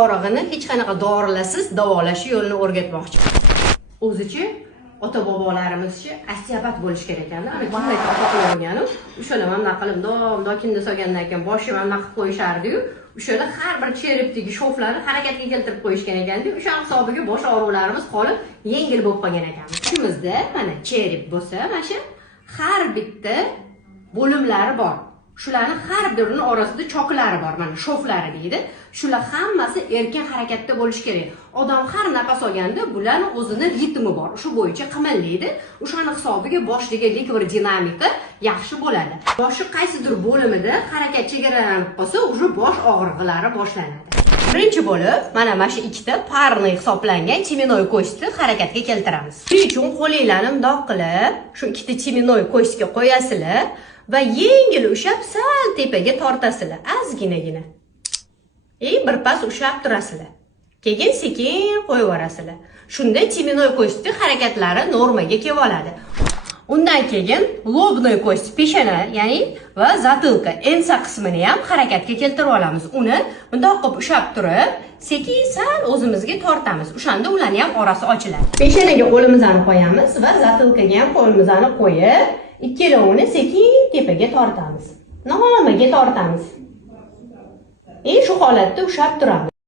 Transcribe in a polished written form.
og'rig'ini hech qanaqa dorilarsiz davolash yo'lini o'rgatmoqchi. O'zichi ota-bobolarimizchi osteopat bo'lish kerak ekanda. Ana kimlar ota bo'lganu, o'shalar mana qilib dom kinda solgandan keyin boshim mana qilib qo'yishardi-yu, o'shalar har bir cherepdagi shoflarni harakatga keltirib qo'yishgan ekan-da. O'sha hisobiga bosh og'riqlarimiz qolib yengil bo'lib qolgan ekan. Shimizda mana cherep bo'lsa, mana shu har bitta bo'limlari bor. Shularning har birining orasida choklari bor, mana shoflari deydi. Shular hammasi erkin harakatda bo'lish kerak. Odam har nafas olganda bularning o'zining ritmi bor. Shu bo'yicha qimirlaydi. O'shaning hisobiga boshdagidek bir dinamika yaxshi bo'ladi. Boshi qaysidir bo'limida harakat chegaralanib qolsa, o'sha bosh og'riqlari boshlanadi. Birinchi bo'lib, mana shu ikkita parni hisoblangan chiminoy ko'shni harakatga keltiramiz. Shuning uchun qo'linglarni mundoq qilib, shu ikkita chiminoy ko'shga qo'yasizlar va yengil ushlab sal tepaga tortasizlar, ozginagina. Bir pas ushlab turasizlar. Keyin sekin qo'yib yuborasizlar. Shunda chiminoy ko'shni harakatlari normaga kelib oladi. Undan keyin lobnoy ko'st, peshana, ya'ni va zatilka, ensa qismini ham harakatga keltirib olamiz. Uni bundoq qilib ushlab turib, sekin sal o'zimizga tortamiz. O'shanda ularning ham orasi ochiladi. Peshanaga qo'limizni qo'yamiz va zatilkaga ham qo'limizni qo'yib, ikkalovini sekin tepaga tortamiz. Normaga tortamiz. Shu holatda ushlab turamiz.